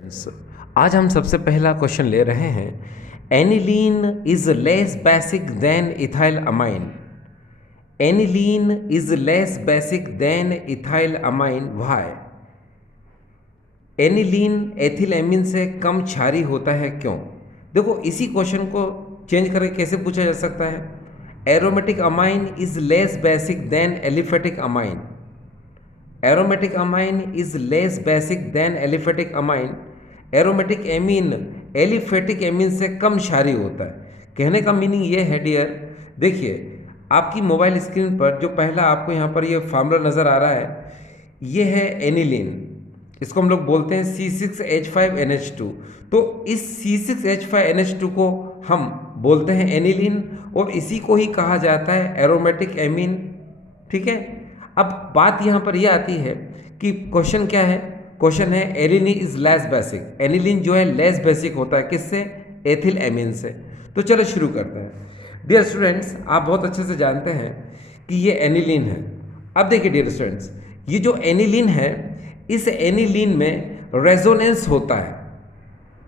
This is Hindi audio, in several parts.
So, आज हम सबसे पहला क्वेश्चन ले रहे हैं। Aniline is less basic than ethyl amine. Aniline is less basic than ethyl amine, why? Aniline ethyl amine से कम क्षारी होता है, क्यों? देखो, इसी क्वेश्चन को चेंज करके कैसे पूछा जा सकता है। Aromatic amine is less basic than aliphatic amine. Aromatic amine is less basic than aliphatic amine. Aromatic amine aliphatic amine से कम क्षारीय होता है। कहने का मीनिंग ये है डियर, देखिए आपकी मोबाइल स्क्रीन पर जो पहला आपको यहाँ पर ये फार्मूला नज़र आ रहा है, ये है एनिलीन। इसको हम लोग बोलते हैं C6H5NH2। तो इस C6H5NH2 को हम बोलते हैं एनिलीन, और इसी को ही कहा जाता है एरोमेटिक एमीन। ठीक है। अब बात यहाँ पर यह आती है कि क्वेश्चन क्या है। क्वेश्चन है aniline is less basic. Aniline जो है लेस बेसिक होता है किससे? एथिल एमीन से। तो चलो शुरू करते हैं। डियर स्टूडेंट्स, आप बहुत अच्छे से जानते हैं कि ये एनिलीन है। अब देखिए डियर स्टूडेंट्स, ये जो एनिलीन है, इस एनिलीन में रेजोनेंस होता है।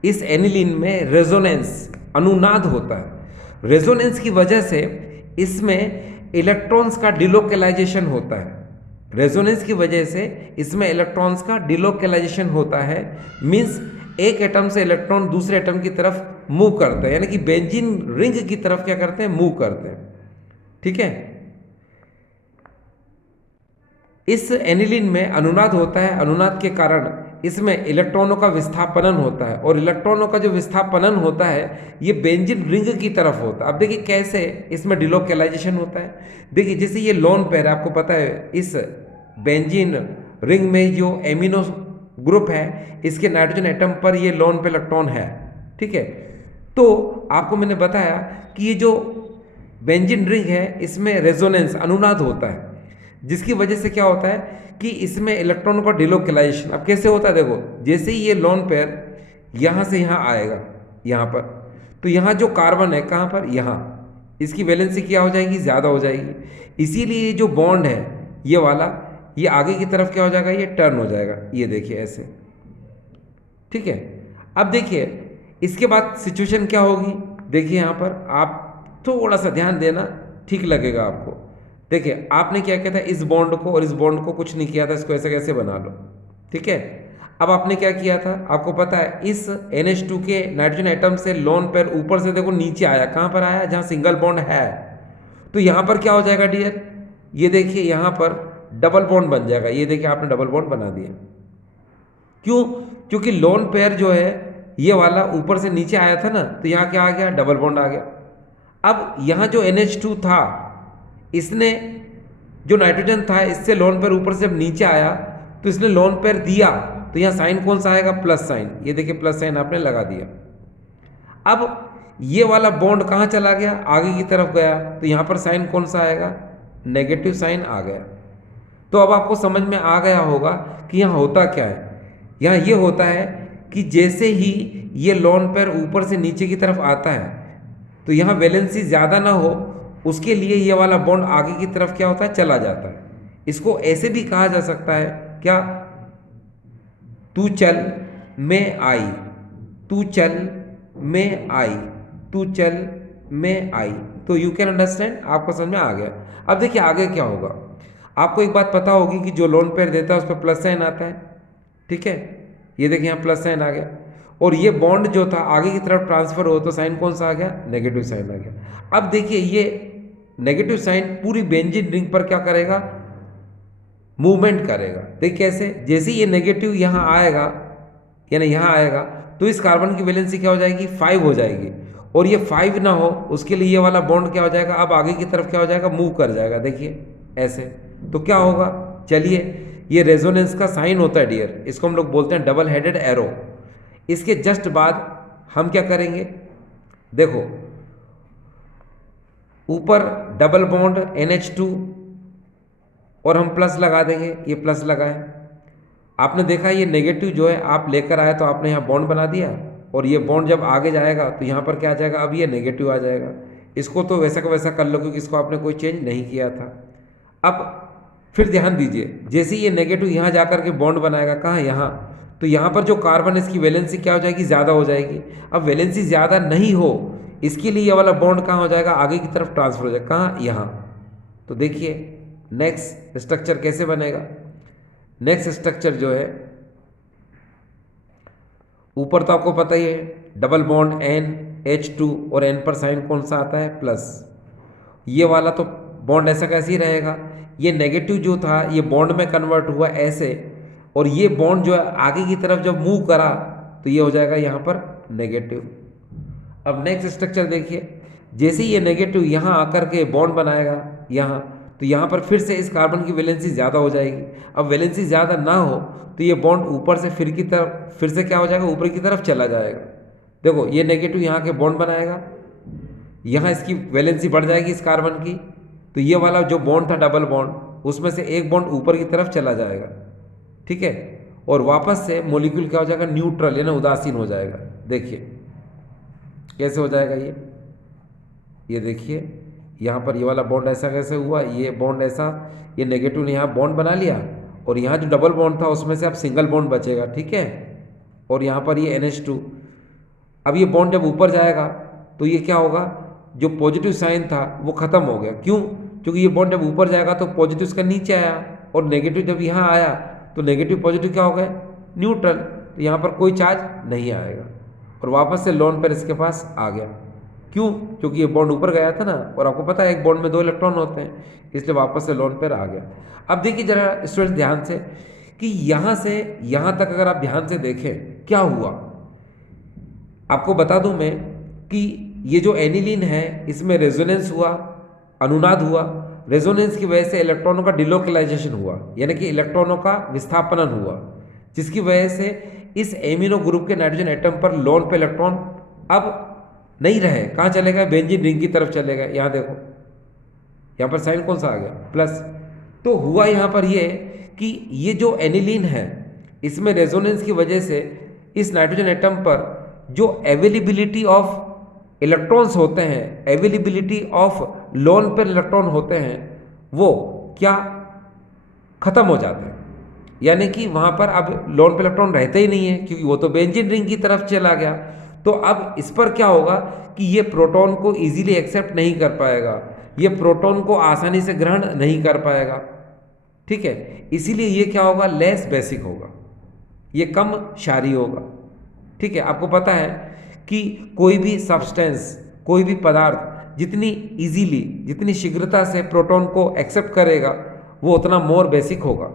इस एनिलीन में रेजोनेंस, अनुनाद होता है। रेजोनेंस की वजह से इसमें इलेक्ट्रॉन्स का डिलोकेलाइजेशन होता है। रेजोनेंस की वजह से इसमें इलेक्ट्रॉन्स का डिलोकेलाइजेशन होता है। मींस एक एटम से इलेक्ट्रॉन दूसरे एटम की तरफ मूव करते हैं, यानी कि बेंजीन रिंग की तरफ क्या करते हैं? मूव करते हैं। ठीक है। इस एनिलीन में अनुनाद होता है। अनुनाद के कारण इसमें इलेक्ट्रॉनों का विस्थापनन होता है, और इलेक्ट्रॉनों का जो विस्थापनन होता है ये बेंजीन रिंग की तरफ होता है। अब देखिए कैसे इसमें डिलोकेलाइजेशन होता है। देखिए जैसे ये लोन पेयर है, आपको पता है इस बेंजीन रिंग में जो एमिनो ग्रुप है, इसके नाइट्रोजन एटम पर ये लोन पे इलेक्ट्रॉन है। ठीक है। तो आपको मैंने बताया कि ये जो बेंजीन रिंग है इसमें रेजोनेंस, अनुनाद होता है, जिसकी वजह से क्या होता है कि इसमें इलेक्ट्रॉनों का डिलोकेलाइजेशन। अब कैसे होता है? देखो, जैसे ही ये लोन पेयर यहाँ से यहाँ आएगा, यहाँ पर, तो यहाँ जो कार्बन है कहाँ पर? यहाँ, इसकी वैलेंसी क्या हो जाएगी? ज़्यादा हो जाएगी। इसीलिए ये जो बॉन्ड है ये वाला, ये आगे की तरफ क्या हो जाएगा? ये टर्न हो जाएगा। ये देखिए ऐसे। ठीक है। अब देखिए इसके बाद सिचुएशन क्या होगी। देखिए यहाँ पर आप थोड़ा सा ध्यान देना, ठीक लगेगा आपको। देखिए आपने क्या किया था, इस बॉन्ड को और इस बॉन्ड को कुछ नहीं किया था, इसको ऐसे कैसे बना लो। ठीक है। अब आपने क्या किया था, आपको पता है इस NH2 के नाइट्रोजन एटम से लोन पेयर ऊपर से देखो नीचे आया। कहाँ पर आया? जहाँ सिंगल बॉन्ड है। तो यहाँ पर क्या हो जाएगा डियर? ये देखिए यहाँ पर डबल बॉन्ड बन जाएगा। ये देखिए आपने डबल बॉन्ड बना दिया। क्यों? क्योंकि लोन पेयर जो है ये वाला ऊपर से नीचे आया था ना, तो यहाँ क्या आ गया? डबल बॉन्ड आ गया। अब यहाँ जो NH2 था, इसने जो नाइट्रोजन था इससे लोन पेयर ऊपर से जब नीचे आया तो इसने लोन पेयर दिया, तो यहाँ साइन कौन सा आएगा? Plus sign. ये देखिए प्लस साइन आपने लगा दिया। अब ये वाला बॉन्ड कहाँ चला गया? आगे की तरफ गया, तो यहाँ पर साइन कौन सा आएगा? नेगेटिव साइन आ गया। तो अब आपको समझ में आ गया होगा कि यहाँ होता क्या है। यहाँ ये होता है कि जैसे ही ये लोन पेयर ऊपर से नीचे की तरफ आता है, तो यहाँ वैलेंसी ज़्यादा ना हो, उसके लिए ये वाला बॉन्ड आगे की तरफ क्या होता है? चला जाता है। इसको ऐसे भी कहा जा सकता है क्या? तू चल मैं आई, तू चल मैं आई, तू चल मैं आई। तो यू कैन अंडरस्टैंड, आपको समझ में आ गया। अब देखिए आगे क्या होगा। आपको एक बात पता होगी कि जो लोन पेयर देता है उस पर प्लस साइन आता है। ठीक है। ये देखिए यहाँ प्लस साइन आ गया, और ये बॉन्ड जो था आगे की तरफ ट्रांसफर हो तो साइन कौन सा आ गया? नेगेटिव साइन आ गया। अब देखिए ये नेगेटिव साइन पूरी बेंजीन रिंग पर क्या करेगा? मूवमेंट करेगा। देख कैसे? जैसे ये नेगेटिव यहाँ आएगा, यानी यहाँ आएगा, तो इस कार्बन की वैलेंसी क्या हो जाएगी? 5 हो जाएगी। और ये 5 ना हो उसके लिए ये वाला बॉन्ड क्या हो जाएगा? अब आगे की तरफ क्या हो जाएगा? मूव कर जाएगा। देखिए ऐसे। तो क्या होगा? चलिए, ये रेजोनेंस का साइन होता है डियर, इसको हम लोग बोलते हैं डबल हेडेड एरो। इसके जस्ट बाद हम क्या करेंगे? देखो ऊपर डबल बॉन्ड NH2 और हम प्लस लगा देंगे। ये प्लस लगाए, आपने देखा ये नेगेटिव जो है आप लेकर आए, तो आपने यहाँ बॉन्ड बना दिया, और ये बॉन्ड जब आगे जाएगा तो यहाँ पर क्या आ जाएगा? अब ये नेगेटिव आ जाएगा। इसको तो वैसा का वैसा कर लो, क्योंकि इसको आपने कोई चेंज नहीं किया था। अब फिर ध्यान दीजिए, जैसे ये नेगेटिव यहाँ जा कर के बॉन्ड बनाएगा, कहाँ? यहाँ, तो यहाँ पर जो कार्बन है इसकी वैलेंसी क्या हो जाएगी, ज़्यादा हो जाएगी। अब वैलेंसी ज़्यादा नहीं हो इसके लिए ये वाला बॉन्ड कहाँ हो जाएगा, आगे की तरफ ट्रांसफर हो जाएगा, कहाँ, यहाँ। तो देखिए नेक्स्ट स्ट्रक्चर कैसे बनेगा। नेक्स्ट स्ट्रक्चर जो है, ऊपर तो आपको पता ही है डबल बॉन्ड NH2 और N पर साइन कौन सा आता है, प्लस। ये वाला तो बॉन्ड ऐसा कैसे ही रहेगा, ये नेगेटिव जो था ये बॉन्ड में कन्वर्ट हुआ ऐसे, और ये बॉन्ड जो है आगे की तरफ जब मूव करा तो ये हो जाएगा यहाँ पर नेगेटिव। अब नेक्स्ट स्ट्रक्चर देखिए, जैसे ही ये नेगेटिव यहाँ आकर के बॉन्ड बनाएगा यहाँ, तो यहाँ पर फिर से इस कार्बन की वैलेंसी ज़्यादा हो जाएगी। अब वैलेंसी ज़्यादा ना हो तो ये बॉन्ड ऊपर से फिर से क्या हो जाएगा, ऊपर की तरफ चला जाएगा। देखो ये नेगेटिव यहाँ के बॉन्ड बनाएगा, यहाँ इसकी वैलेंसी बढ़ जाएगी इस कार्बन की, तो ये वाला जो बॉन्ड था डबल बॉन्ड उसमें से एक बॉन्ड ऊपर की तरफ चला जाएगा, ठीक है, और वापस से मॉलिक्यूल क्या हो जाएगा, न्यूट्रल यानी उदासीन हो जाएगा। देखिए कैसे हो जाएगा ये देखिए यहाँ पर ये वाला बॉन्ड ऐसा कैसे हुआ, ये बॉन्ड ऐसा, ये नेगेटिव ने यहाँ बॉन्ड बना लिया, और यहाँ जो डबल बॉन्ड था उसमें से अब सिंगल बॉन्ड बचेगा, ठीक है, और यहाँ पर ये NH2। अब ये बॉन्ड जब ऊपर जाएगा तो ये क्या होगा, जो पॉजिटिव साइन था वो खत्म हो गया। क्यों, क्योंकि ये बॉन्ड जब ऊपर जाएगा तो पॉजिटिव इसका नीचे आया, और नेगेटिव जब यहाँ आया तो नेगेटिव पॉजिटिव क्या हो गए, न्यूट्रल, तो यहाँ पर कोई चार्ज नहीं आएगा, और वापस से लोन पेयर इसके पास आ गया। क्यों, क्योंकि ये बॉन्ड ऊपर गया था ना, और आपको पता है एक बॉन्ड में 2 इलेक्ट्रॉन होते हैं, इसलिए वापस से लोन पेयर आ गया। अब देखिए जरा स्टूडेंट ध्यान से कि यहाँ से यहाँ तक अगर आप ध्यान से देखें क्या हुआ, आपको बता दूं मैं कि ये जो एनिलीन है इसमें रेजोनेंस हुआ, अनुनाद हुआ। रेजोनेंस की वजह से इलेक्ट्रॉनों का डिलोकलाइजेशन हुआ, यानी कि इलेक्ट्रॉनों का विस्थापन हुआ, जिसकी वजह से इस एमिनो ग्रुप के नाइट्रोजन एटम पर लोन पे इलेक्ट्रॉन अब नहीं रहे, कहाँ चले गए, बेंजीन रिंग की तरफ चले गए। यहाँ देखो यहाँ पर साइन कौन सा आ गया, प्लस। तो हुआ यहाँ पर ये कि ये जो एनिलीन है इसमें रेजोनेंस की वजह से इस नाइट्रोजन एटम पर जो अवेलेबिलिटी ऑफ इलेक्ट्रॉन्स होते हैं, availability of lone pair electron होते हैं, वो क्या खत्म हो जाते हैं, यानी कि वहाँ पर अब लोन पेयर इलेक्ट्रॉन रहते ही नहीं है, क्योंकि वो तो बेंजीन रिंग की तरफ चला गया। तो अब इस पर क्या होगा कि ये प्रोटॉन को इजीली एक्सेप्ट नहीं कर पाएगा, ये प्रोटॉन को आसानी से ग्रहण नहीं कर पाएगा, ठीक है, इसीलिए ये क्या होगा, लेस बेसिक होगा, ये कम क्षारीय होगा, ठीक है। आपको पता है कि कोई भी सब्सटेंस, कोई भी पदार्थ जितनी इजीली, जितनी शीघ्रता से प्रोटॉन को एक्सेप्ट करेगा वो उतना मोर बेसिक होगा,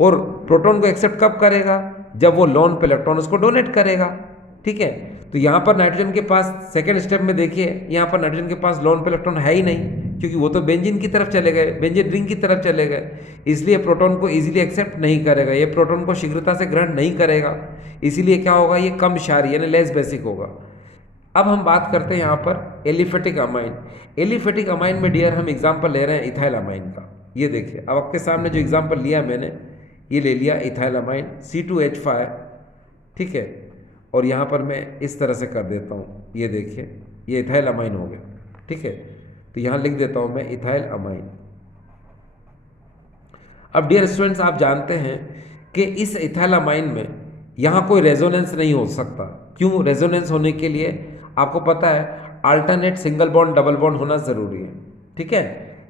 और प्रोटॉन को एक्सेप्ट कब करेगा, जब वो लोन पे इलेक्ट्रॉन उसको डोनेट करेगा, ठीक है। तो यहाँ पर नाइट्रोजन के पास सेकेंड स्टेप में देखिए, यहाँ पर नाइट्रोजन के पास लोन पे इलेक्ट्रॉन है ही नहीं, क्योंकि वो तो बेंजीन की तरफ चले गए, बेंजीन रिंग की तरफ चले गए, इसलिए प्रोटॉन को इजीली एक्सेप्ट नहीं करेगा, ये प्रोटॉन को शीघ्रता से ग्रहण नहीं करेगा, इसीलिए क्या होगा, ये कम क्षारीय यानी लेस बेसिक होगा। अब हम बात करते हैं यहाँ पर एलिफेटिक अमाइन। एलिफेटिक अमाइन में डियर हम एग्जाम्पल ले रहे हैं इथाइल अमाइन का। ये देखिए अब आपके सामने जो एग्जाम्पल लिया मैंने, ये ले लिया इथाइल अमाइन C2H5, ठीक है, और यहाँ पर मैं इस तरह से कर देता हूँ, ये देखिए ये इथाइल अमाइन हो गया, ठीक है। तो यहाँ लिख देता हूँ मैं इथाइल अमाइन। अब डियर स्टूडेंट्स आप जानते हैं कि इस इथाइल अमाइन में यहाँ कोई रेजोनेंस नहीं हो सकता। क्यों, रेजोनेंस होने के लिए आपको पता है alternate single bond double bond होना ज़रूरी है, ठीक है,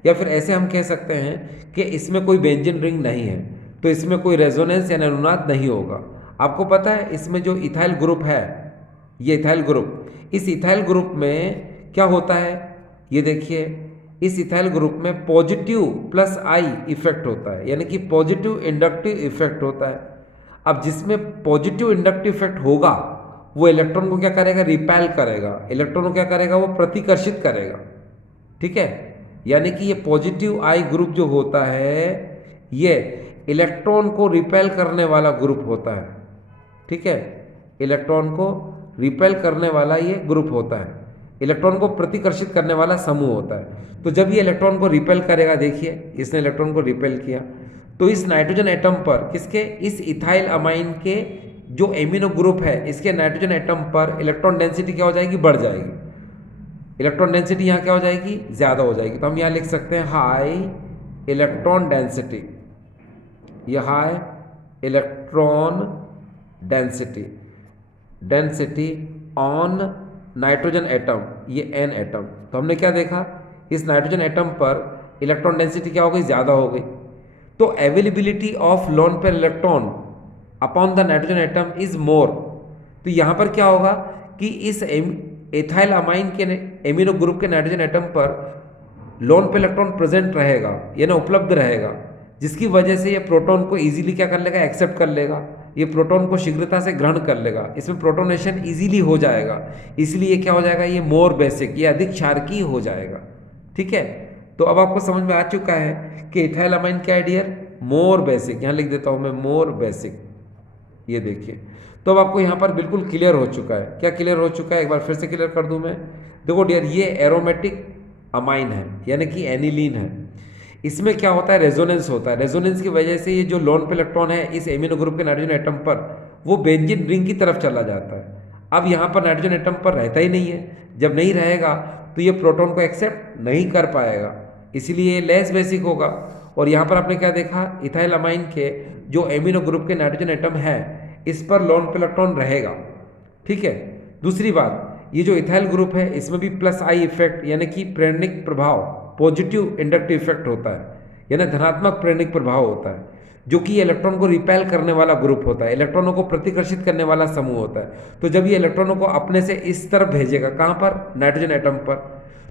या फिर ऐसे हम कह सकते हैं कि इसमें कोई बेंजीन रिंग नहीं है, तो इसमें कोई रेजोनेंस या अनुनाद नहीं होगा। आपको पता है इसमें जो इथाइल ग्रुप है, ये इथाइल ग्रुप, इस इथाइल ग्रुप में क्या होता है, ये देखिए इस इथाइल ग्रुप में पॉजिटिव प्लस आई इफेक्ट होता है, यानी कि पॉजिटिव इंडक्टिव इफेक्ट होता है। अब जिसमें पॉजिटिव इंडक्टिव इफेक्ट होगा वो इलेक्ट्रॉन को क्या करेगा, रिपेल करेगा, इलेक्ट्रॉन को क्या करेगा, वो प्रतिकर्षित करेगा, ठीक है, यानी कि ये पॉजिटिव आई ग्रुप जो होता है ये इलेक्ट्रॉन को रिपेल करने वाला ग्रुप होता है, ठीक है, इलेक्ट्रॉन को रिपेल करने वाला ये ग्रुप होता है, इलेक्ट्रॉन को प्रतिकर्षित करने वाला समूह होता है। तो जब ये इलेक्ट्रॉन को रिपेल करेगा, देखिए इसने इलेक्ट्रॉन को रिपेल किया, तो इस नाइट्रोजन एटम पर, किसके, इस इथाइल अमाइन के जो एमिनो ग्रुप है इसके नाइट्रोजन एटम पर इलेक्ट्रॉन डेंसिटी क्या हो जाएगी, बढ़ जाएगी, इलेक्ट्रॉन डेंसिटी यहाँ क्या हो जाएगी, ज़्यादा हो जाएगी। तो हम यहाँ लिख सकते हैं हाई इलेक्ट्रॉन डेंसिटी, ये high electron density, density on nitrogen atom, ये एन एटम। तो हमने क्या देखा, इस नाइट्रोजन एटम पर इलेक्ट्रॉन डेंसिटी क्या हो गई, ज़्यादा हो गई। तो availability of lone pair electron upon the nitrogen atom is more. तो यहाँ पर क्या होगा कि इस एथाइल अमाइन के एमिनो ग्रुप के नाइट्रोजन एटम पर लोन पेयर इलेक्ट्रॉन प्रेजेंट रहेगा, यानी उपलब्ध रहेगा, जिसकी वजह से ये प्रोटॉन को इजीली क्या कर लेगा, एक्सेप्ट कर लेगा, ये प्रोटॉन को शीघ्रता से ग्रहण कर लेगा, इसमें प्रोटोनेशन इजीली हो जाएगा, इसलिए क्या हो जाएगा, ये मोर बेसिक, ये अधिक क्षारकीय हो जाएगा। ठीक है, तो अब आपको समझ में आ चुका है कि इथाइल अमाइन क्या है डियर, मोर बेसिक। यहाँ लिख देता हूँ मैं मोर बेसिक, ये देखिए। तो अब आपको यहाँ पर बिल्कुल क्लियर हो चुका है। क्या क्लियर हो चुका है, एक बार फिर से क्लियर कर दूँ मैं। देखो डियर, ये एरोमेटिक अमाइन है, यानी कि एनिलीन है। इसमें क्या होता है, रेजोनेंस होता है। रेजोनेंस की वजह से ये जो लोन पे इलेक्ट्रॉन है इस एमिनो ग्रुप के नाइट्रोजन एटम पर, वो बेंजीन रिंग की तरफ चला जाता है। अब यहाँ पर नाइट्रोजन एटम पर रहता ही नहीं है। जब नहीं रहेगा तो ये प्रोटॉन को एक्सेप्ट नहीं कर पाएगा, इसीलिए लेस बेसिक होगा। और यहाँ पर आपने क्या देखा, इथाइल अमाइन के जो एमिनो ग्रुप के नाइट्रोजन एटम है इस पर लोन पे इलेक्ट्रॉन रहेगा। ठीक है, दूसरी बात, ये जो इथाइल ग्रुप है इसमें भी प्लस आई इफेक्ट, यानी कि प्रेरणिक प्रभाव, पॉजिटिव इंडक्टिव इफेक्ट होता है, यानी धनात्मक प्रेरणिक प्रभाव होता है, जो कि इलेक्ट्रॉन को रिपेल करने वाला ग्रुप होता है, इलेक्ट्रॉनों को प्रतिकर्षित करने वाला समूह होता है। तो जब ये इलेक्ट्रॉनों को अपने से इस तरफ भेजेगा, कहाँ पर, नाइट्रोजन एटम पर,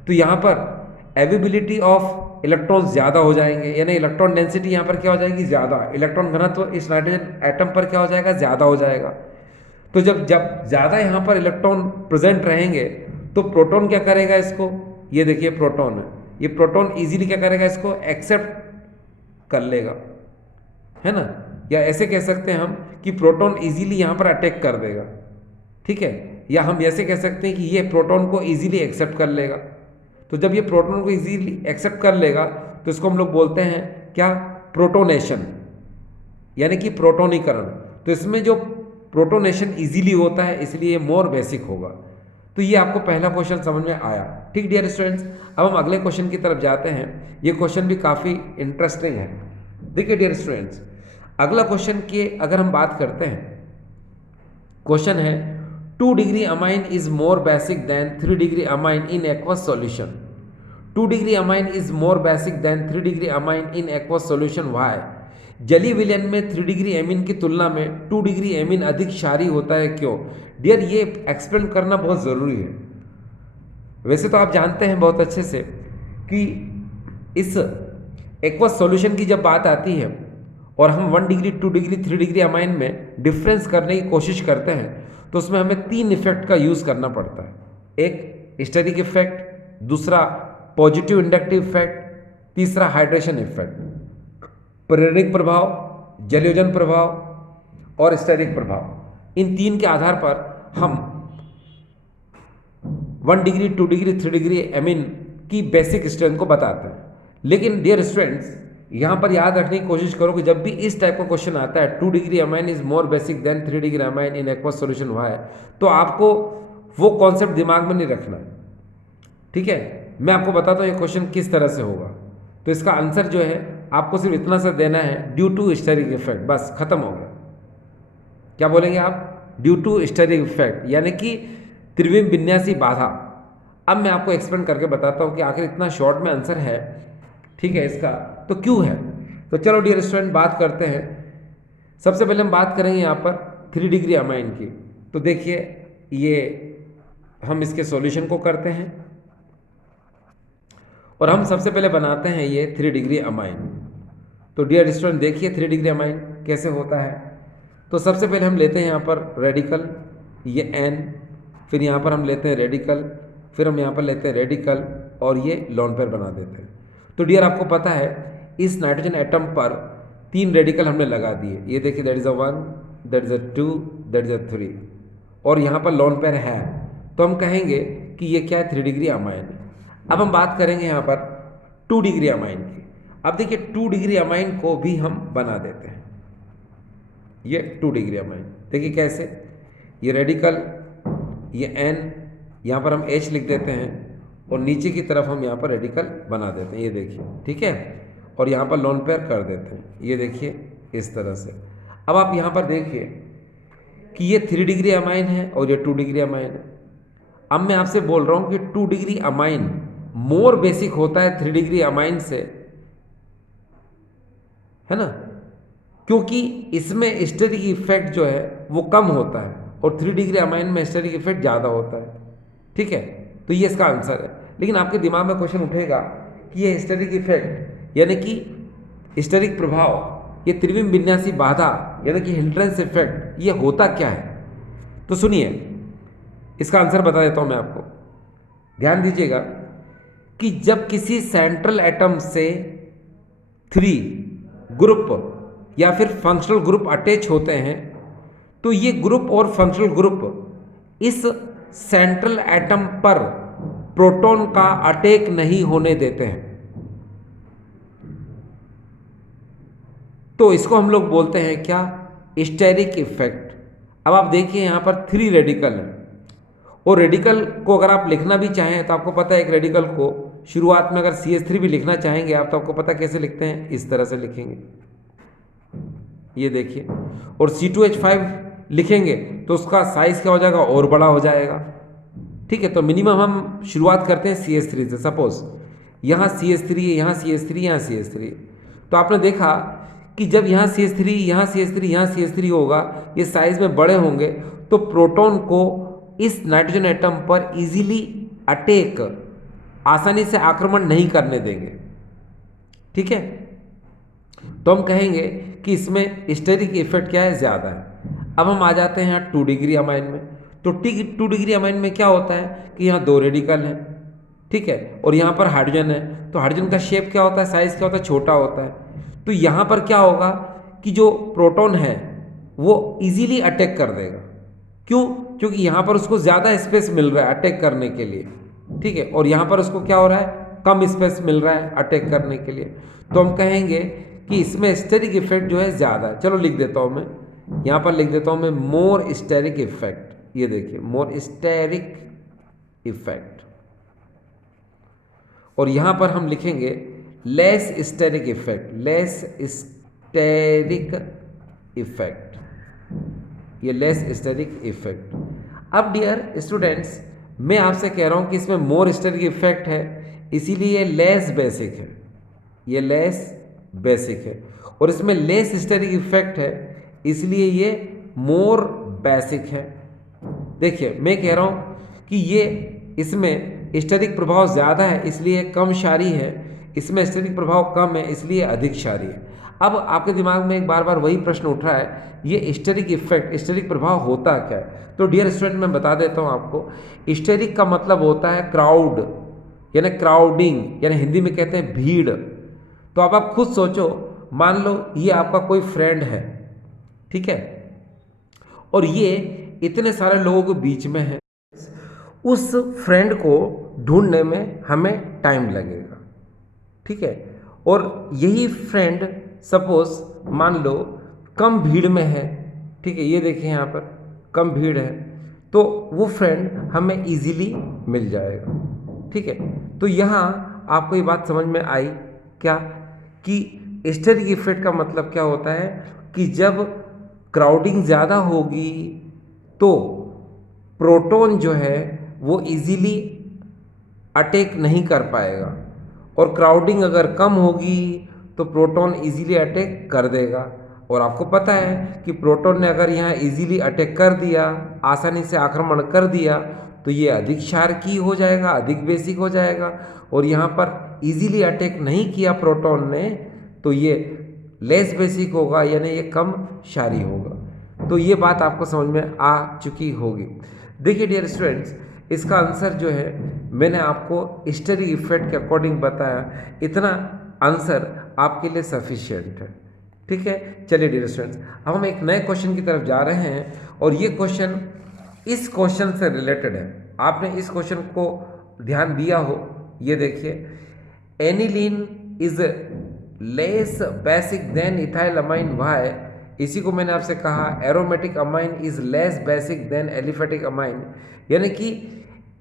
तो यहाँ पर एविबिलिटी ऑफ इलेक्ट्रॉन ज़्यादा हो जाएंगे, यानी इलेक्ट्रॉन डेंसिटी यहाँ पर क्या हो जाएगी, ज़्यादा। इलेक्ट्रॉन घनत्व इस नाइट्रोजन एटम पर क्या हो जाएगा, ज़्यादा हो जाएगा। तो जब जब ज़्यादा यहाँ पर इलेक्ट्रॉन प्रेजेंट रहेंगे तो प्रोटॉन क्या करेगा इसको, ये देखिए प्रोटॉन है, ये प्रोटॉन इजीली क्या करेगा, इसको एक्सेप्ट कर लेगा, है ना। या ऐसे कह सकते हैं हम कि प्रोटॉन इजीली यहाँ पर अटैक कर देगा। ठीक है, या हम ऐसे कह सकते हैं कि ये प्रोटॉन को इजीली एक्सेप्ट कर लेगा। तो जब ये प्रोटॉन को इजीली एक्सेप्ट कर लेगा तो इसको हम लोग बोलते हैं क्या, प्रोटोनेशन, यानी कि प्रोटोनीकरण। तो इसमें जो प्रोटोनेशन इजीली होता है इसलिए मोर बेसिक होगा। तो ये आपको पहला क्वेश्चन समझ में आया। ठीक डियर स्टूडेंट्स, अब हम अगले क्वेश्चन की तरफ जाते हैं। ये क्वेश्चन भी काफ़ी इंटरेस्टिंग है। देखिए डियर स्टूडेंट्स, अगला क्वेश्चन की अगर हम बात करते हैं, क्वेश्चन है 2 degree amine is more basic than 3 degree amine in aqueous solution. 2 degree amine is more basic than 3 degree amine in aqueous solution. Why? जलीय विलयन में 3 डिग्री एमीन की तुलना में 2 डिग्री एमीन अधिक क्षारीय होता है, क्यों? डियर, ये एक्सप्लेन करना बहुत ज़रूरी है। वैसे तो आप जानते हैं बहुत अच्छे से कि इस एक्वस सॉल्यूशन की जब बात आती है और हम 1 डिग्री 2 डिग्री 3 डिग्री अमाइन में डिफरेंस करने की कोशिश करते हैं तो उसमें हमें 3 इफेक्ट का यूज़ करना पड़ता है। एक स्टेरिक इफेक्ट, दूसरा पॉजिटिव इंडक्टिव इफेक्ट, तीसरा हाइड्रेशन इफेक्ट। प्रेरणिक प्रभाव, जलयोजन प्रभाव और स्टेरिक प्रभाव, इन 3 के आधार पर हम 1 डिग्री 2 डिग्री 3 डिग्री एमीन की बेसिक स्ट्रेंथ को बताते हैं। लेकिन डियर स्टूडेंट्स, यहाँ पर याद रखने की कोशिश करो कि जब भी इस टाइप का क्वेश्चन आता है 2 degree amine is more basic than 3 degree amine in aqueous solution, हुआ है तो आपको वो कॉन्सेप्ट दिमाग में नहीं रखना है। ठीक है, मैं आपको बताता हूँ ये क्वेश्चन किस तरह से होगा। तो इसका आंसर जो है आपको सिर्फ इतना सा देना है, ड्यू टू स्टेरिक इफेक्ट, बस खत्म हो गया। क्या बोलेंगे आप? ड्यू टू स्टेरिक इफेक्ट, यानी कि त्रिविम विन्यासी बाधा। अब मैं आपको एक्सप्लेन करके बताता हूँ कि आखिर इतना शॉर्ट में आंसर है, ठीक है, इसका तो क्यों है। तो चलो डियर स्टूडेंट बात करते हैं। सबसे पहले हम बात करेंगे यहाँ पर 3 डिग्री अमाइन की। तो देखिए, ये हम इसके सॉल्यूशन को करते हैं और हम सबसे पहले बनाते हैं ये 3 डिग्री अमाइन। तो डियर स्टूडेंट देखिए 3 डिग्री अमाइन कैसे होता है। तो सबसे पहले हम लेते हैं यहाँ पर रेडिकल, ये N, फिर यहाँ पर हम लेते हैं रेडिकल, फिर हम यहाँ पर लेते हैं रेडिकल और ये लोन पेयर बना देते हैं। तो डियर आपको पता है इस नाइट्रोजन एटम पर 3 रेडिकल हमने लगा दिए। ये देखिए, that is a 1, that is a 2, that is a 3 और यहाँ पर लोन पेयर है। तो हम कहेंगे कि ये क्या है, 3 डिग्री अमाइन है। अब हम बात करेंगे यहाँ पर 2 डिग्री अमाइन की। अब देखिए 2 डिग्री अमाइन को भी हम बना देते हैं, ये 2 डिग्री अमाइन। देखिए कैसे, ये रेडिकल, ये N, यहाँ पर हम H लिख देते हैं और नीचे की तरफ हम यहाँ पर रेडिकल बना देते हैं, ये देखिए, ठीक है, और यहाँ पर लोन पेयर कर देते हैं, ये देखिए इस तरह से। अब आप यहाँ पर देखिए कि ये 3 डिग्री अमाइन है और ये 2 डिग्री अमाइन है। अब मैं आपसे बोल रहा हूं कि 2 डिग्री अमाइन मोर बेसिक होता है 3 डिग्री अमाइन से, है ना, क्योंकि इसमें स्टेरिक इफेक्ट जो है वो कम होता है और 3 डिग्री अमाइन में स्टेरिक इफेक्ट ज़्यादा होता है। ठीक है, तो ये इसका आंसर है। लेकिन आपके दिमाग में क्वेश्चन उठेगा कि ये स्टेरिक इफेक्ट यानी कि स्टेरिक प्रभाव, ये त्रिविम विन्यासी बाधा यानी कि हिंड्रेंस इफेक्ट, ये होता क्या है? तो सुनिए, इसका आंसर बता देता हूं मैं आपको। ध्यान दीजिएगा कि जब किसी सेंट्रल एटम से 3 ग्रुप या फिर फंक्शनल ग्रुप अटैच होते हैं तो ये ग्रुप और फंक्शनल ग्रुप इस सेंट्रल एटम पर प्रोटॉन का अटैक नहीं होने देते हैं। तो इसको हम लोग बोलते हैं क्या? Steric effect. अब आप देखिए यहां पर 3 रेडिकल है और रेडिकल को अगर आप लिखना भी चाहें तो आपको पता है एक रेडिकल को शुरुआत में अगर CH3 भी लिखना चाहेंगे आप तो आपको पता कैसे लिखते हैं, इस तरह से लिखेंगे, ये देखिए। और C2H5 लिखेंगे तो उसका साइज क्या हो जाएगा? और बड़ा हो जाएगा। ठीक है, तो मिनिमम हम शुरुआत करते हैं CH3 से। सपोज यहाँ CH3 है, यहाँ CH3, यहाँ CH3, तो आपने देखा कि जब यहाँ CH3, यहाँ CH3, यहाँ CH3 होगा, ये साइज में बड़े होंगे तो प्रोटॉन को इस नाइट्रोजन एटम पर इजीली अटैक, आसानी से आक्रमण नहीं करने देंगे। ठीक है, तो हम कहेंगे कि इसमें स्टेरिक इफेक्ट क्या है? ज़्यादा है। अब हम आ जाते हैं यहाँ 2 डिग्री अमाइन में। तो 2 डिग्री अमाइन में क्या होता है कि यहाँ 2 रेडिकल हैं, ठीक है, और यहाँ पर हाइड्रोजन है। तो हाइड्रोजन का शेप क्या होता है, साइज क्या होता है? छोटा होता है। तो यहाँ पर क्या होगा कि जो प्रोटॉन है वो इजीली अटैक कर देगा। क्यों? क्योंकि यहाँ पर उसको ज़्यादा स्पेस मिल रहा है अटैक करने के लिए, ठीक है, और यहाँ पर उसको क्या हो रहा है? कम स्पेस मिल रहा है अटैक करने के लिए। तो हम कहेंगे कि इसमें स्टेरिक इफेक्ट जो है ज़्यादा है। चलो लिख देता हूँ मैं, यहाँ पर लिख देता हूँ मैं मोर स्टेरिक इफेक्ट। ये देखिए, मोर स्टेरिक इफेक्ट। और यहाँ पर हम लिखेंगे less steric effect, less steric effect, ये लेस स्टेरिक इफेक्ट। अब डियर स्टूडेंट्स, मैं आपसे कह रहा हूँ कि इसमें मोर स्टेरिक इफेक्ट है इसीलिए ये लेस बेसिक है, ये लेस बेसिक है, और इसमें लेस स्टेरिक इफेक्ट है इसलिए ये मोर बेसिक है। देखिए मैं कह रहा हूँ कि ये इसमें स्टेरिक प्रभाव ज़्यादा है इसलिए कम क्षारीय है, इसमें स्टेरिक प्रभाव कम है इसलिए अधिक क्षारीय है। अब आपके दिमाग में एक बार बार वही प्रश्न उठ रहा है, ये स्टेरिक इफेक्ट, स्टेरिक प्रभाव होता क्या है? तो डियर स्टूडेंट मैं बता देता हूँ आपको। स्टेरिक का मतलब होता है क्राउड, यानी क्राउडिंग, यानी हिंदी में कहते हैं भीड़। तो अब आप खुद सोचो, मान लो ये आपका कोई फ्रेंड है, ठीक है, और ये इतने सारे लोगों के बीच में है, उस फ्रेंड को ढूंढने में हमें टाइम लगेगा, ठीक है, और यही फ्रेंड सपोज मान लो कम भीड़ में है, ठीक है, ये देखिए यहाँ पर कम भीड़ है, तो वो फ्रेंड हमें इजीली मिल जाएगा, ठीक है। तो यहाँ आपको ये बात समझ में आई क्या कि स्टेरिक इफेक्ट का मतलब क्या होता है कि जब क्राउडिंग ज़्यादा होगी तो प्रोटॉन जो है वो इजीली अटैक नहीं कर पाएगा, और क्राउडिंग अगर कम होगी तो प्रोटॉन इजीली अटैक कर देगा। और आपको पता है कि प्रोटॉन ने अगर यहाँ इजीली अटैक कर दिया, आसानी से आक्रमण कर दिया, तो ये अधिक क्षारकीय हो जाएगा, अधिक बेसिक हो जाएगा, और यहाँ पर इजीली अटैक नहीं किया प्रोटॉन ने तो ये लेस बेसिक होगा, यानी ये कम क्षारीय होगा। तो ये बात आपको समझ में आ चुकी होगी। देखिए डियर स्टूडेंट्स, इसका आंसर जो है मैंने आपको स्टेरिक इफेक्ट के अकॉर्डिंग बताया, इतना आंसर आपके लिए सफिशिएंट है, ठीक है। चलिए डियर स्टूडेंट्स, अब हम एक नए क्वेश्चन की तरफ जा रहे हैं, और ये क्वेश्चन इस क्वेश्चन से रिलेटेड है। आपने इस क्वेश्चन को ध्यान दिया हो, ये देखिए, aniline is less basic than ethyl amine, why? इसी को मैंने आपसे कहा aromatic amine is less basic than aliphatic amine, यानी कि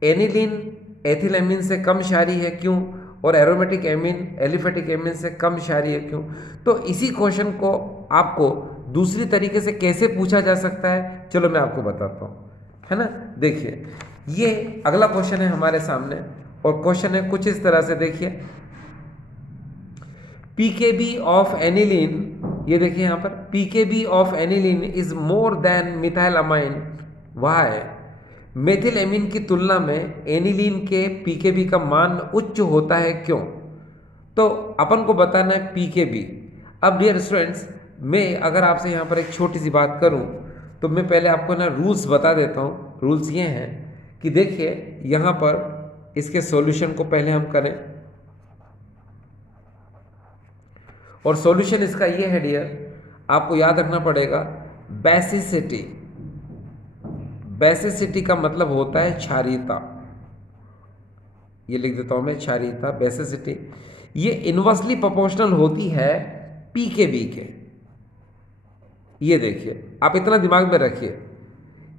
एनिलीन एथिलएमीन से कम क्षारीय है, क्यों? और एरोमेटिक एमीन एलिफेटिक एमीन से कम क्षारीय है, क्यों? तो इसी क्वेश्चन को आपको दूसरी तरीके से कैसे पूछा जा सकता है, चलो मैं आपको बताता हूँ, है ना। देखिए ये अगला क्वेश्चन है हमारे सामने, और क्वेश्चन है कुछ इस तरह से, देखिए पीकेबी ऑफ एनिलीन, ये देखिए यहाँ पर pKb of aniline is more than methylamine, why, methylamine की तुलना में एनिलीन के पीकेबी का मान उच्च होता है, क्यों। तो अपन को बताना है पीकेबी। अब डियर स्टूडेंट्स, मैं अगर आपसे यहाँ पर एक छोटी सी बात करूँ तो मैं पहले आपको ना रूल्स बता देता हूँ। रूल्स ये हैं कि देखिए यहाँ पर इसके सॉल्यूशन को पहले हम करें, और सॉल्यूशन इसका ये है डियर, आपको याद रखना पड़ेगा बेसिसिटी। बेसिसिटी का मतलब होता है क्षारीयता, ये लिख देता हूं मैं, क्षारीयता बेसिसिटी, ये इनवर्सली प्रोपोर्शनल होती है पीकेबी के। ये देखिए आप इतना दिमाग में रखिए,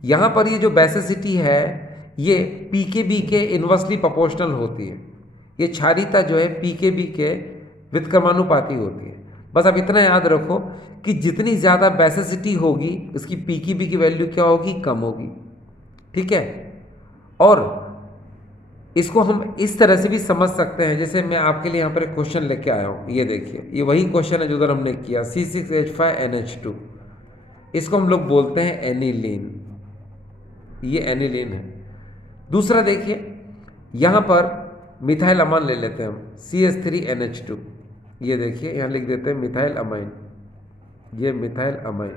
यहां पर ये जो बेसिसिटी है ये पीकेबी के इनवर्सली प्रोपोर्शनल होती है। ये क्षारीयता जो है पीकेबी के व्युत्क्रमानुपाती होती है। बस आप इतना याद रखो कि जितनी ज़्यादा बेसिसिटी होगी इसकी पीकेबी की वैल्यू क्या होगी, कम होगी, ठीक है। और इसको हम इस तरह से भी समझ सकते हैं, जैसे मैं आपके लिए यहाँ पर एक क्वेश्चन लेके आया हूँ, ये देखिए ये वही क्वेश्चन है जो उधर हमने किया, C6H5NH2, इसको हम लोग बोलते हैं एनिलीन, ये एनिलीन है। दूसरा देखिए यहाँ पर मिथाइल अमान ले लेते हैं हम, CH3NH2, ये देखिए यहाँ लिख देते हैं मिथाइल अमाइन, ये मिथाइल अमाइन।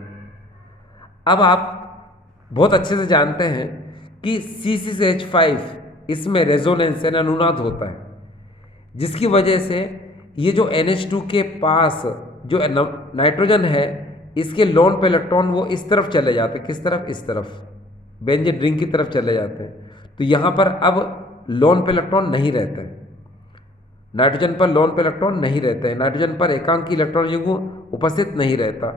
अब आप बहुत अच्छे से जानते हैं कि C6H5 इसमें रेजोनेंस यानी अनुनाद होता है, जिसकी वजह से ये जो NH2 के पास जो नाइट्रोजन है इसके लोन पे इलेक्ट्रॉन वो इस तरफ चले जाते हैं, किस तरफ, इस तरफ, बेंजीन रिंग की तरफ चले जाते हैं। तो यहाँ पर अब लोन पे इलेक्ट्रॉन नहीं रहते हैं, नाइट्रोजन पर लोन पे इलेक्ट्रॉन नहीं रहते हैं, नाइट्रोजन पर एकांकी इलेक्ट्रॉन युग्म उपस्थित नहीं रहता।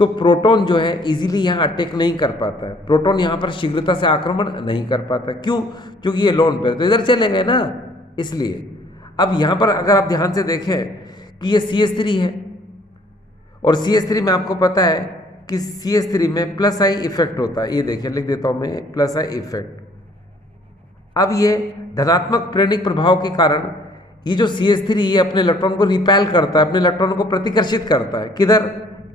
तो प्रोटॉन जो है इजीली यहाँ अटैक नहीं कर पाता है, प्रोटॉन यहाँ पर शीघ्रता से आक्रमण नहीं कर पाता। क्यों? क्योंकि ये लोन पे, तो इधर चले गए ना, इसलिए। अब यहाँ पर अगर आप ध्यान से देखें कि ये CH3 है, और CH3 में आपको पता है कि CH3 में प्लस आई इफेक्ट होता है, ये देखिए लिख देता हूँ मैं, प्लस आई इफेक्ट। अब ये धनात्मक प्रेरणिक प्रभाव के कारण ये जो CH3 ये अपने इलेक्ट्रॉन को रिपेल करता है, अपने इलेक्ट्रॉन को प्रतिकर्षित करता है, किधर,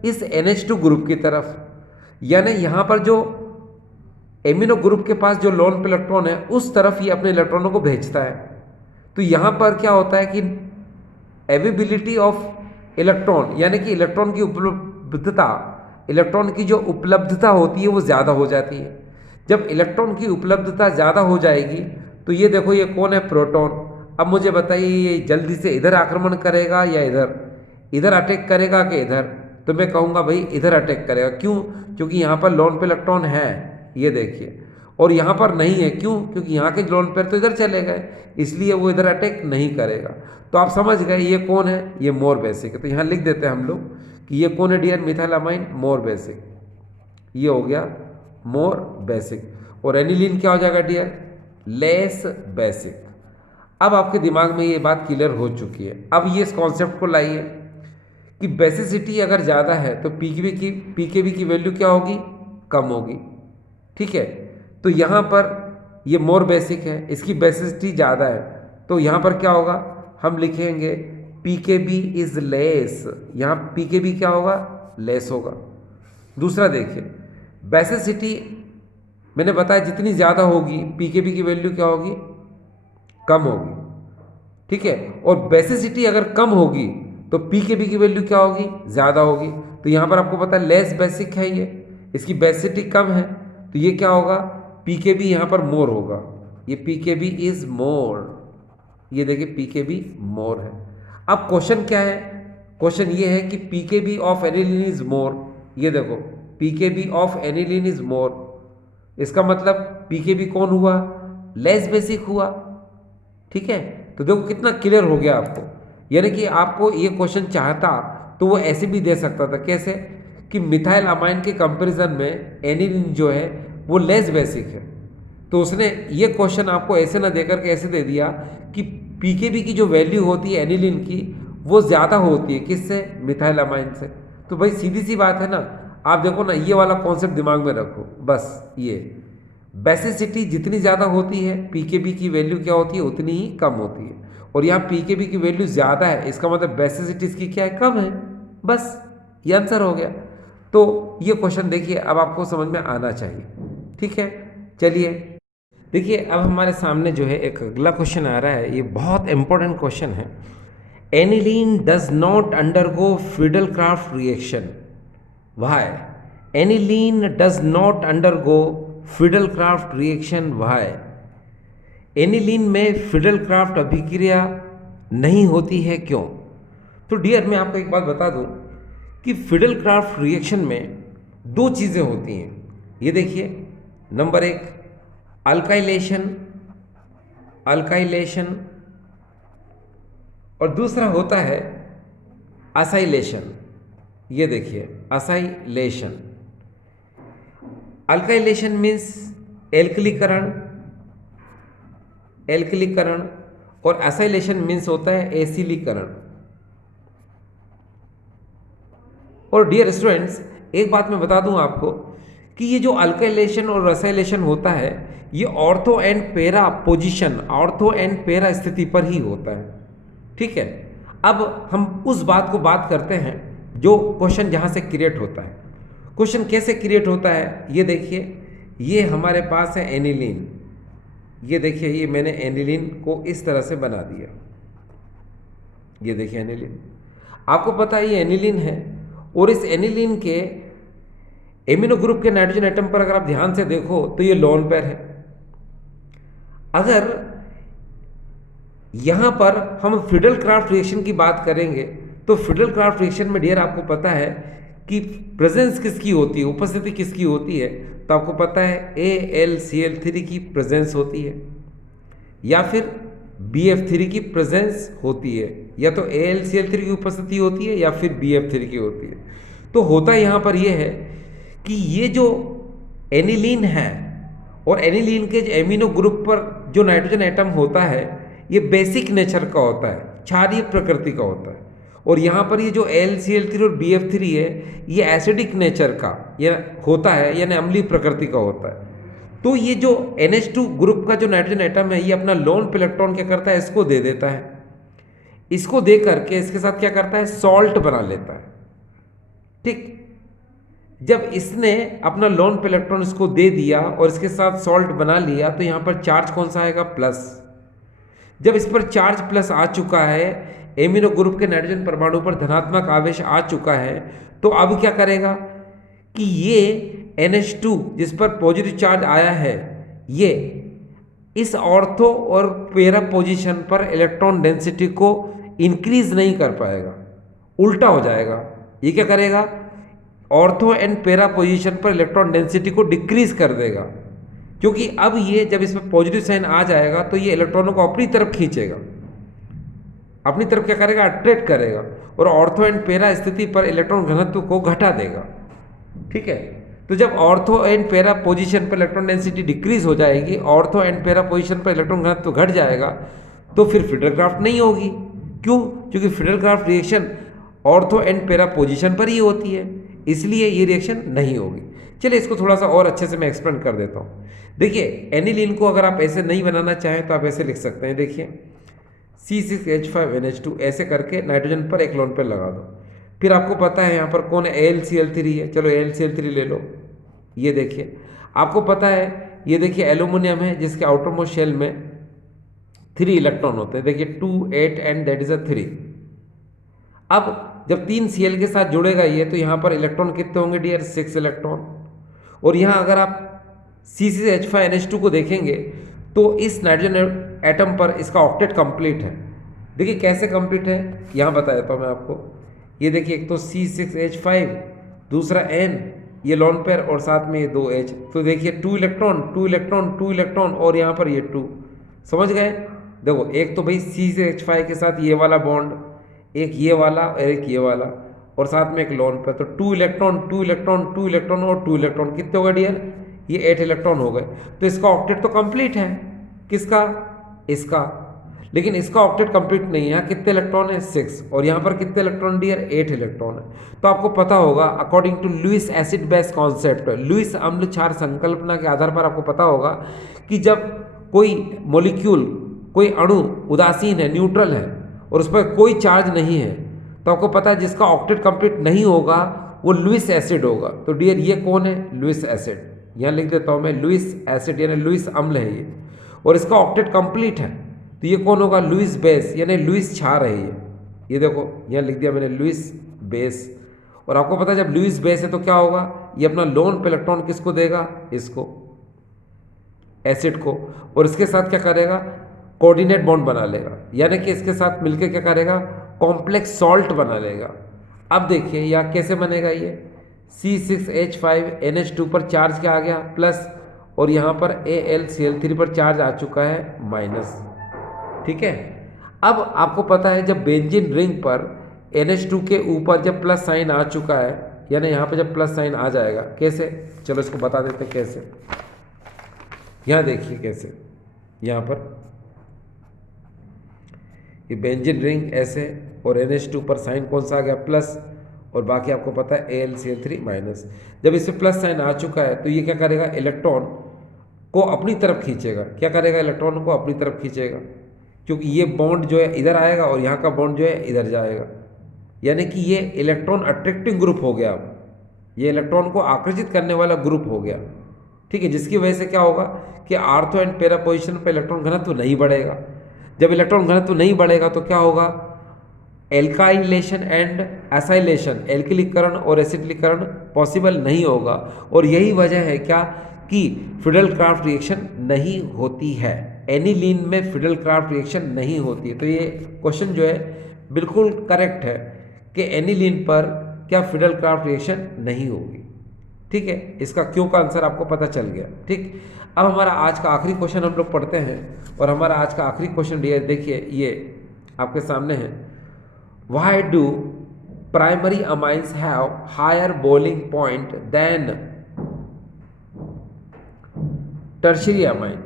इस NH2 ग्रुप की तरफ। यानी यहाँ पर जो एमिनो ग्रुप के पास जो लोन पे इलेक्ट्रॉन है उस तरफ ये अपने इलेक्ट्रॉनों को भेजता है। तो यहाँ पर क्या होता है कि अवेबिलिटी ऑफ इलेक्ट्रॉन, यानी कि इलेक्ट्रॉन की उपलब्धता, इलेक्ट्रॉन की जो उपलब्धता होती है वो ज़्यादा हो जाती है। जब इलेक्ट्रॉन की उपलब्धता ज़्यादा हो जाएगी तो ये देखो ये कौन है, प्रोटॉन। अब मुझे बताइए ये जल्दी से इधर आक्रमण करेगा या इधर, इधर अटैक करेगा कि इधर, तो मैं कहूँगा भाई इधर अटैक करेगा। क्यों? क्योंकि यहाँ पर लोन पे इलेक्ट्रॉन है, ये देखिए, और यहाँ पर नहीं है। क्यों? क्योंकि यहाँ के लोन पेयर तो इधर चले गए, इसलिए वो इधर अटैक नहीं करेगा। तो आप समझ गए ये कौन है, ये मोर बेसिक है। तो यहाँ लिख देते हैं हम लोग कि ये कौन है डियर, मिथाइलमाइन मोर बेसिक, ये हो गया मोर बेसिक। और एनिलीन क्या हो जाएगा डियर, लेस बेसिक। अब आपके दिमाग में ये बात क्लियर हो चुकी है। अब ये इस कॉन्सेप्ट को लाइए कि बेसिसिटी अगर ज़्यादा है तो पीकेबी की वैल्यू क्या होगी, कम होगी, ठीक है। तो यहाँ पर ये मोर बेसिक है, इसकी बेसिसिटी ज़्यादा है, तो यहाँ पर क्या होगा, हम लिखेंगे पीकेबी इज लेस, यहाँ पीकेबी क्या होगा, लेस होगा। दूसरा देखिए, बेसिसिटी मैंने बताया जितनी ज़्यादा होगी पीकेबी की वैल्यू क्या होगी, कम होगी, ठीक है। और बेसिसिटी अगर कम होगी तो पीकेबी की वैल्यू क्या होगी, ज़्यादा होगी। तो यहाँ पर आपको पता है लेस बेसिक है ये, इसकी बेसिसिटी कम है, तो ये क्या होगा, पीकेबी यहाँ पर मोर होगा, ये पीकेबी इज मोर, ये देखिए पीकेबी मोर है। अब क्वेश्चन क्या है, क्वेश्चन ये है कि पीकेबी ऑफ एनिलीन इज मोर, ये देखो पीकेबी ऑफ एनिलीन इज मोर, इसका मतलब पीकेबी कौन हुआ, लेस बेसिक हुआ, ठीक है। तो देखो कितना क्लियर हो गया आपको, यानी कि आपको ये क्वेश्चन चाहता तो वो ऐसे भी दे सकता था, कैसे कि मिथाइल अमाइन के कंपैरिजन में एनिलीन जो है वो लेस बेसिक है। तो उसने ये क्वेश्चन आपको ऐसे ना देकर के ऐसे दे दिया कि पीकेबी की जो वैल्यू होती है एनिलीन की वो ज़्यादा होती है, किससे, मिथाइल अमाइन से। तो भाई सीधी सी बात है ना, आप देखो ना, ये वाला कॉन्सेप्ट दिमाग में रखो बस। ये बेसिसिटी जितनी ज़्यादा होती है पीकेबी की वैल्यू क्या होती है, उतनी ही कम होती है। और यहाँ पीकेबी की वैल्यू ज़्यादा है, इसका मतलब बेसिसिटी इसकी क्या है, कम है। बस ये आंसर हो गया। तो ये क्वेश्चन देखिए अब आपको समझ में आना चाहिए। ठीक है, चलिए देखिए अब हमारे सामने जो है एक अगला क्वेश्चन आ रहा है। ये बहुत इंपॉर्टेंट क्वेश्चन है। Aniline does not undergo Friedel-Crafts reaction, why? Aniline does not undergo Friedel-Crafts reaction, why? Aniline में फ्रीडल-क्राफ्ट अभिक्रिया नहीं होती है, क्यों? तो डियर मैं आपको एक बात बता दूं कि फ्रीडल-क्राफ्ट रिएक्शन में दो चीज़ें होती हैं। ये देखिए, नंबर एक अल्काइलेशन, अल्काइलेशन, और दूसरा होता है असाइलेशन। ये देखिए असाइलेशन। अल्काइलेशन मीन्स एल्कलीकरण, एल्कलीकरण, और असाइलेशन मीन्स होता है एसिलीकरण। और डियर स्टूडेंट्स एक बात मैं बता दूं आपको कि ये जो अल्काइलेशन और असाइलेशन होता है ये ortho and para position, ortho and para स्थिति पर ही होता है। ठीक है, अब हम उस बात को बात करते हैं जो क्वेश्चन जहाँ से क्रिएट होता है। क्वेश्चन कैसे क्रिएट होता है, ये देखिए, ये हमारे पास है एनिलीन। ये देखिए, ये मैंने एनिलीन को इस तरह से बना दिया। ये देखिए एनिलीन, आपको पता है ये एनिलीन है। और इस एनिलीन के एमिनो ग्रुप के नाइट्रोजन एटम पर अगर आप ध्यान से देखो तो ये लोन पेयर है। अगर यहां पर हम फ्रीडल-क्राफ्ट रिएक्शन की बात करेंगे तो फ्रीडल-क्राफ्ट रिएक्शन में डियर आपको पता है कि प्रेजेंस किसकी होती है, उपस्थिति किसकी होती है। तो आपको पता है AlCl3 की प्रेजेंस होती है या फिर BF3 की प्रेजेंस होती है, या तो AlCl3 की उपस्थिति होती है या फिर BF3 की होती है। तो होता यहाँ पर यह है कि ये जो एनिलीन है और एनिलीन के एमिनो ग्रुप पर जो नाइट्रोजन एटम होता है ये बेसिक नेचर का होता है, क्षारीय प्रकृति का होता है। और यहाँ पर ये जो AlCl3 और BF3 है ये एसिडिक नेचर का ये होता है, यानी अम्लीय प्रकृति का होता है। तो ये जो NH2 ग्रुप का जो नाइट्रोजन एटम है ये अपना लोन पे इलेक्ट्रॉन क्या करता है, इसको दे देता है। इसको दे करके इसके साथ क्या करता है, सॉल्ट बना लेता है। ठीक, जब इसने अपना लोन पे इलेक्ट्रॉन इसको दे दिया और इसके साथ सॉल्ट बना लिया तो यहाँ पर चार्ज कौन सा आएगा, प्लस। जब इस पर चार्ज प्लस आ चुका है, एमिनो ग्रुप के नाइट्रोजन परमाणु पर धनात्मक आवेश आ चुका है, तो अब क्या करेगा कि ये NH2 जिस पर पॉजिटिव चार्ज आया है ये इस ऑर्थो और पैरा पोजीशन पर इलेक्ट्रॉन डेंसिटी को इंक्रीज नहीं कर पाएगा, उल्टा हो जाएगा। ये क्या करेगा, ऑर्थो एंड पैरा पोजीशन पर इलेक्ट्रॉन डेंसिटी को डिक्रीज कर देगा, क्योंकि अब ये जब इसमें पॉजिटिव साइन आ जाएगा तो ये इलेक्ट्रॉनों को अपनी तरफ खींचेगा, अपनी तरफ क्या करेगा, अट्रैक्ट करेगा, और ऑर्थो एंड पैरा स्थिति पर इलेक्ट्रॉन घनत्व को घटा देगा। ठीक है, तो जब ऑर्थो एंड पैरा पोजीशन पर इलेक्ट्रॉन डेंसिटी डिक्रीज हो जाएगी, ऑर्थो एंड पैरा पोजीशन पर इलेक्ट्रॉन घनत्व घट जाएगा, तो फिर फ्रीडल-क्राफ्ट नहीं होगी। क्यों? क्योंकि Friedel-Crafts reaction ortho and para position पर ही होती है, इसलिए ये रिएक्शन नहीं होगी। चलिए इसको थोड़ा सा और अच्छे से मैं एक्सप्लेन कर देता हूँ। देखिए एनिलीन को अगर आप ऐसे नहीं बनाना चाहें तो आप ऐसे लिख सकते हैं। देखिए C6H5NH2 ऐसे करके नाइट्रोजन पर एक लोन पेयर लगा दो। फिर आपको पता है यहाँ पर कौन है, AlCl3 है। चलो AlCl3 ले लो। ये देखिए आपको पता है, ये देखिए एल्यूमिनियम है जिसके आउटर मोस्ट शेल में 3 इलेक्ट्रॉन होते हैं। देखिए 2 8 एंड दैट इज अ 3। अब जब 3 Cl के साथ जुड़ेगा ये, तो यहाँ पर इलेक्ट्रॉन कितने होंगे डियर, 6 इलेक्ट्रॉन। और यहाँ अगर आप C6H5NH2 को देखेंगे तो इस नाइट्रोजन एटम पर इसका ऑक्टेट कंप्लीट है। देखिए कैसे कंप्लीट है, यहाँ बता देता हूँ मैं आपको। ये देखिए एक तो C6H5, दूसरा N, ये लॉन पेयर, और साथ में ये 2H। तो देखिए 2 इलेक्ट्रॉन 2 इलेक्ट्रॉन 2 इलेक्ट्रॉन, और यहाँ पर ये 2। समझ गए? देखो एक तो भाई C6H5 के साथ ये वाला बॉन्ड, एक ये वाला और एक ये वाला, और साथ में एक लॉन पेयर। तो 2 इलेक्ट्रॉन 2 इलेक्ट्रॉन 2 इलेक्ट्रॉन और 2 इलेक्ट्रॉन, कितने हो गए डियर, ये 8 इलेक्ट्रॉन हो गए। तो इसका ऑक्टेट तो कंप्लीट है, किसका, इसका। लेकिन इसका ऑक्टेट कंप्लीट नहीं है। यहाँ कितने इलेक्ट्रॉन है 6, और यहाँ पर कितने इलेक्ट्रॉन डियर 8 इलेक्ट्रॉन है। तो आपको पता होगा according to Lewis acid base concept, Lewis अम्ल क्षार संकल्पना के आधार पर आपको पता होगा कि जब कोई मॉलिक्यूल, कोई अणु उदासीन है, न्यूट्रल है, और उस पर कोई चार्ज नहीं है, तो आपको पता है जिसका ऑक्टेट कंप्लीट नहीं होगा वो लुईस एसिड होगा। तो डियर ये कौन है? Lewis acid. यहाँ लिख देता हूँ मैं, लुईस एसिड यानी लुईस अम्ल है ये, और इसका ऑक्टेट कंप्लीट है। तो ये कौन होगा? लुईस बेस यानी लुईस क्षार है ये देखो यहाँ लिख दिया मैंने लुईस बेस। और आपको पता है जब लुईस बेस है तो क्या होगा? ये अपना लोन पे इलेक्ट्रॉन किसको देगा? इसको, एसिड को, और इसके साथ क्या करेगा? कोऑर्डिनेट बॉन्ड बना लेगा, यानी कि इसके साथ मिलकर क्या करेगा? कॉम्प्लेक्स सॉल्ट बना लेगा। अब देखिए यहाँ कैसे बनेगा ये C6H5NH2 पर चार्ज क्या आ गया? प्लस, और यहाँ पर AlCl3 पर चार्ज आ चुका है माइनस। ठीक है, अब आपको पता है जब बेंजीन रिंग पर NH2 के ऊपर जब प्लस साइन आ चुका है, यानी यहाँ पे जब प्लस साइन आ जाएगा, कैसे? चलो इसको बता देते हैं कैसे। यहाँ देखिए कैसे, यहाँ पर ये बेंजीन रिंग ऐसे, और NH2 पर साइन कौन सा आ गया? प्लस, और बाकी आपको पता है AlCl3 माइनस। जब इससे प्लस साइन आ चुका है तो ये क्या करेगा? इलेक्ट्रॉन को अपनी तरफ खींचेगा। क्या करेगा? इलेक्ट्रॉन को अपनी तरफ खींचेगा, क्योंकि ये बॉन्ड जो है इधर आएगा और यहाँ का बॉन्ड जो है इधर जाएगा, यानी कि ये इलेक्ट्रॉन अट्रैक्टिंग ग्रुप हो गया। अब ये इलेक्ट्रॉन को आकर्षित करने वाला ग्रुप हो गया। ठीक है, जिसकी वजह से क्या होगा कि आर्थो एंड पैरा पोजिशन पर इलेक्ट्रॉन घनत्व नहीं बढ़ेगा। जब इलेक्ट्रॉन घनत्व नहीं बढ़ेगा तो क्या होगा? एल्काइलेशन एंड एसाइलेशन, एल्किलीकरण और एसिडिलीकरण पॉसिबल नहीं होगा। और यही वजह है क्या कि फिडेल क्राफ्ट रिएक्शन नहीं होती है। एनिलीन में फिडेल क्राफ्ट रिएक्शन नहीं होती है। तो ये क्वेश्चन जो है बिल्कुल करेक्ट है कि एनिलीन पर क्या फिडेल क्राफ्ट रिएक्शन नहीं होगी। ठीक है, इसका क्यों का आंसर आपको पता चल गया। ठीक, अब हमारा आज का आखिरी क्वेश्चन हम लोग पढ़ते हैं, और हमारा आज का आखिरी क्वेश्चन देखिए ये आपके सामने है। Why do primary amines have higher boiling point than tertiary amine?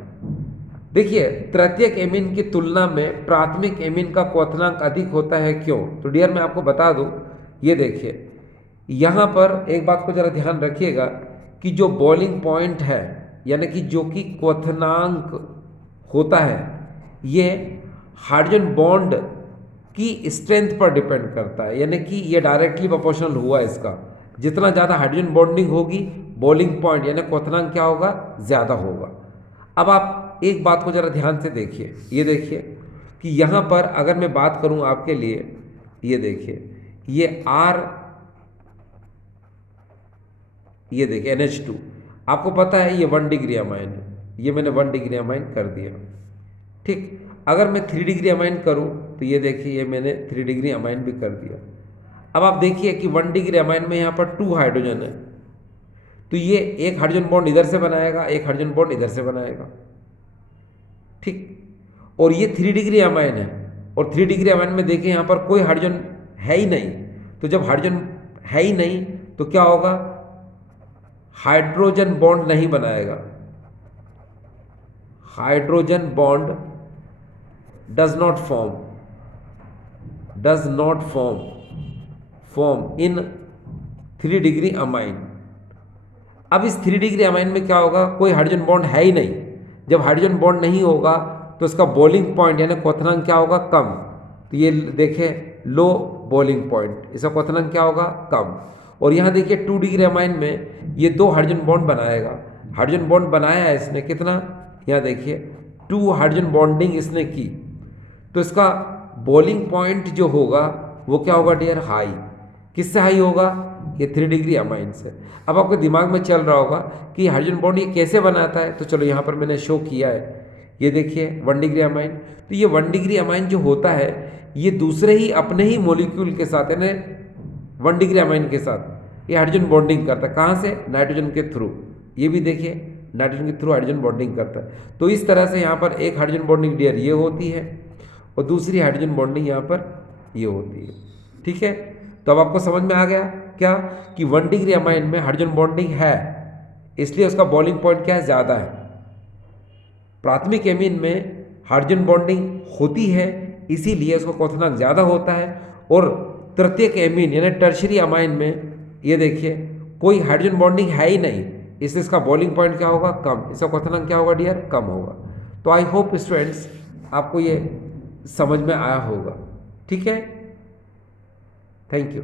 देखिए, तृतीयक एमीन की तुलना में प्राथमिक एमीन का क्वथनांक अधिक होता है, क्यों? तो डियर मैं आपको बता दूं, ये देखिए यहाँ पर एक बात को जरा ध्यान रखिएगा कि जो बॉइलिंग पॉइंट है, यानी कि जो कि क्वथनांक होता है, ये हाइड्रोजन बॉन्ड की स्ट्रेंथ पर डिपेंड करता है, यानी कि ये डायरेक्टली प्रोपोर्शनल हुआ इसका। जितना ज़्यादा हाइड्रोजन बॉन्डिंग होगी, बॉइलिंग पॉइंट यानी क्वथनांक क्या होगा? ज़्यादा होगा। अब आप एक बात को ज़रा ध्यान से देखिए, ये देखिए कि यहाँ पर अगर मैं बात करूँ आपके लिए, ये देखिए ये R, ये देखिए NH2, आपको पता है ये 1 डिग्री अमाइन है, ये मैंने 1 डिग्री अमाइन कर दिया। ठीक, अगर मैं 3 डिग्री अमाइन करूं तो ये देखिए ये मैंने 3 डिग्री अमाइन भी कर दिया। अब आप देखिए कि 1 डिग्री अमाइन में यहाँ पर 2 हाइड्रोजन है, तो ये एक हाइड्रोजन बॉन्ड इधर से बनाएगा, एक हाइड्रोजन बॉन्ड इधर से बनाएगा। ठीक, और ये 3 डिग्री अमाइन है, और 3 डिग्री अमाइन में देखिए यहाँ पर कोई हाइड्रोजन है ही नहीं। तो जब हाइड्रोजन है ही नहीं तो क्या होगा? हाइड्रोजन बॉन्ड नहीं बनाएगा। Hydrogen bond does not form in 3 degree amine. अब इस 3 डिग्री अमाइन में क्या होगा? कोई हाइड्रोजन बॉन्ड है ही नहीं। जब हाइड्रोजन बॉन्ड नहीं होगा तो इसका बॉइलिंग पॉइंट यानी क्वथनांक क्या होगा? कम। तो ये देखें लो बॉइलिंग पॉइंट, इसका क्वथनांक क्या होगा? कम। और यहाँ देखिए 2 डिग्री अमाइन में ये 2 हाइड्रोजन बॉन्ड बनाएगा। हाइड्रोजन बॉन्ड बनाया है इसने कितना? यहाँ देखिए 2 हाइड्रोजन बॉन्डिंग इसने की, तो इसका बॉइलिंग पॉइंट जो होगा वो क्या होगा डियर? हाई। किससे हाई होगा? ये 3 डिग्री अमाइन से। अब आपके दिमाग में चल रहा होगा कि हाइड्रोजन बॉन्ड ये कैसे बनाता है, तो चलो यहाँ पर मैंने शो किया है। ये देखिए 1 डिग्री अमाइन, तो ये 1 डिग्री अमाइन जो होता है ये दूसरे ही अपने ही मॉलिक्यूल के साथ यानी 1 डिग्री अमाइन के साथ ये हाइड्रोजन बॉन्डिंग करता है। कहाँ से? नाइट्रोजन के थ्रू। ये भी देखिए नाइट्रोजन के थ्रू हाइड्रोजन बॉन्डिंग करता है। तो इस तरह से यहाँ पर एक हाइड्रोजन बॉन्डिंग डियर ये होती है, और दूसरी हाइड्रोजन बॉन्डिंग यहाँ पर ये होती है। ठीक है, तो अब आपको समझ में आ गया क्या कि 1 डिग्री अमाइन में हाइड्रोजन बॉन्डिंग है, इसलिए उसका बॉइलिंग पॉइंट क्या है? ज़्यादा है। प्राथमिक एमीन में हाइड्रोजन बॉन्डिंग होती है, इसीलिए उसका क्वथनांक ज़्यादा होता है। और तृतीयक एमीन यानी टर्शरी अमाइन में ये देखिए कोई हाइड्रोजन बॉन्डिंग है ही नहीं, इसलिए इसका बॉइलिंग पॉइंट क्या होगा, कम, इसका क्वथनांक क्या होगा डियर, कम होगा। तो आई होप स्टूडेंट्स आपको ये समझ में आया होगा। ठीक है, थैंक यू।